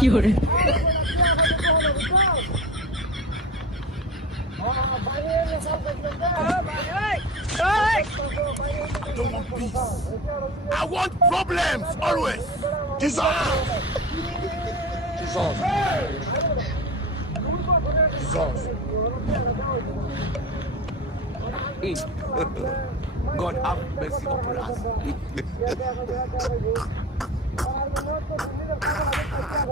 fiore, I want problems always. Jesus. Jesus. Jesus. God have mercy upon us.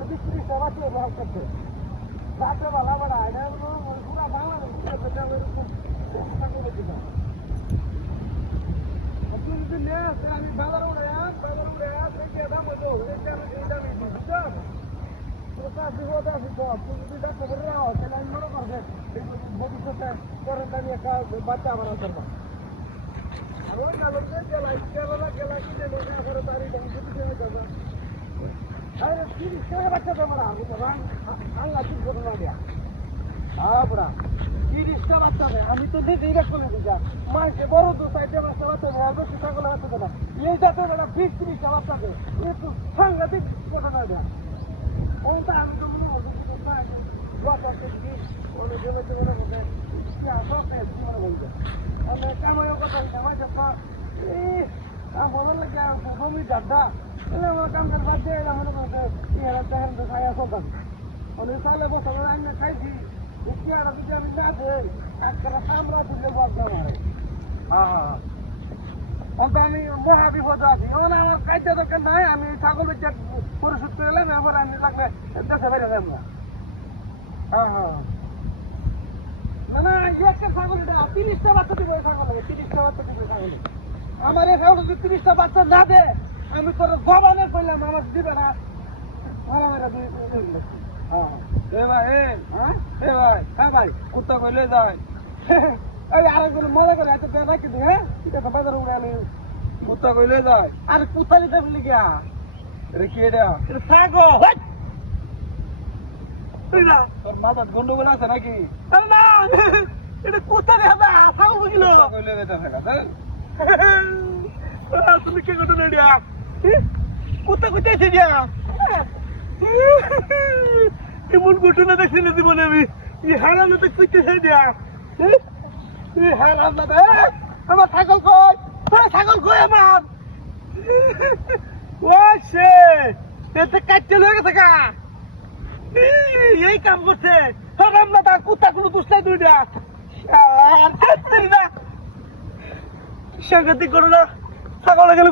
দিচ্ছি দিচ্ছে আমি আমি বাজার উড়ে বাজার উড়ে আস এই যে দাম হইল এই দামে এই দামে বুঝছ বিপদ আছে তো তুমি যদি ডাক্তার করে রাও তাহলে আমি মনে করবে আমি তো নিজে এরকম বুঝা মাকে বড় দু সাইডে বাচ্চা বাচ্চা না এই যাতে বেটা বিশ তিরিশটা বাচ্চা দেয় সাংঘাতিক ঘটনা দেয় আমি তো আমি কামাইও কথা কামাই যাবা এই আমার লাগে ভূমি দাদা এলে আমার কাম করে বাদ দিয়ে এলাম মনে করছে ইহারা দেখেন তো খাই আসো দাদা অনেক সালে বছর আমি খাইছি উঠিয়াটা যদি আমি না দেই একটা আমরা দিলে বাদ মারে হ্যাঁ হ্যাঁ অন্ত আমি মহা বিপদ আছি আমার কাজটা দরকার নাই আমি ছাগল পরিশোধ করে এলাম এবার আমি লাগলে দেশে বেড়ে যাব হ্যাঁ হ্যাঁ। না না একটা ছাগল এটা, তিরিশটা বাচ্চা দিব এই ছাগল, তিরিশটা বাচ্চা দিব ছাগল। আমার এই ছাগল যদি তিরিশটা বাচ্চা না দে আমি তোর জবানে কইলাম আমার দিবে না। ভালো মেরা দুই হ্যাঁ এ ভাই হ্যাঁ? এ ভাই হ্যাঁ ভাই, কুত্তা কইলে যায়। এই আরেকজন মজা করে, এত টাকা রাখি দিই হ্যাঁ? ঠিক আছে, বাজার উড়ে আনি। কুত্তা কইলে যায়। আরে কুত্তা দিতে বলি গিয়া। রে কি এটা? এটা তোর মাথার গন্ডগোল আছে নাকি? না এটা রে? হাদা ছাগল বুঝলো কইলে যেতে থাকা তুমি কি ঘটনা দিয়া কুত্তা কুত্তাইছে দিয়া এমন ঘটনা দেখছি না জীবনে আমি। এই হারানো তো কুত্তাইছে দিয়া এই হারাম না আমার ছাগল কই? তোরা ছাগল কই আমার? ও সে এতে কাটতে লয়ে গেছে কা এই কাম করছে। হারাম না তা কুত্তা কোনো দুষ্টাই দুইটা। আর না। সাংঘাতিক করো না ছাগলে গেলে